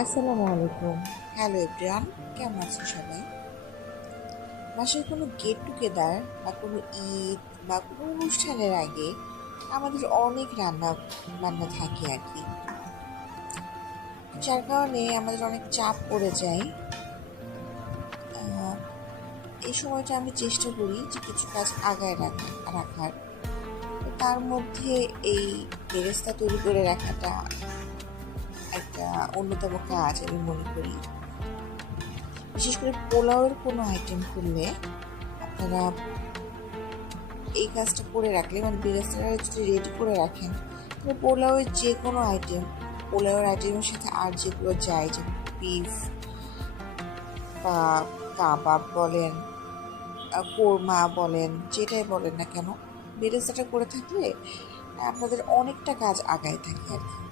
আসসালামু আলাইকুম। Hello everyone, কেমন আছেন সবাই? বাসায় কোনো গেট টুগেদার বা কোনো ঈদ বা কোনো অনুষ্ঠানের আগে আমাদের অনেক রান্না বান্না থাকে আর কি। যার কারণে আমাদের অনেক চাপ পড়ে যায়। আহ, এই সময়টা আমি চেষ্টা করি যে কিছু কাজ আগায় রাখার। তো তার মধ্যে এই বেরেস্তা তৈরি করে রাখাটা একটা অন্যতম কাজ আমি মনে করি। বিশেষ করে পোলাওয়ের কোনো আইটেম করলে আপনারা এই কাজটা করে রাখলে মানে বেরেস্তাটা যদি রেডি করে রাখেন তাহলে পোলাওয়ের যে কোনো আইটেম, পোলাওয়ের আইটেমের সাথে আর যেগুলো যায়, যে বিফ বা কাবাব বলেন, কোরমা বলেন, যেটাই বলেন না কেন, বেরেস্তাটা করে থাকলে আপনাদের অনেকটা কাজ আগায় থাকে আর কি।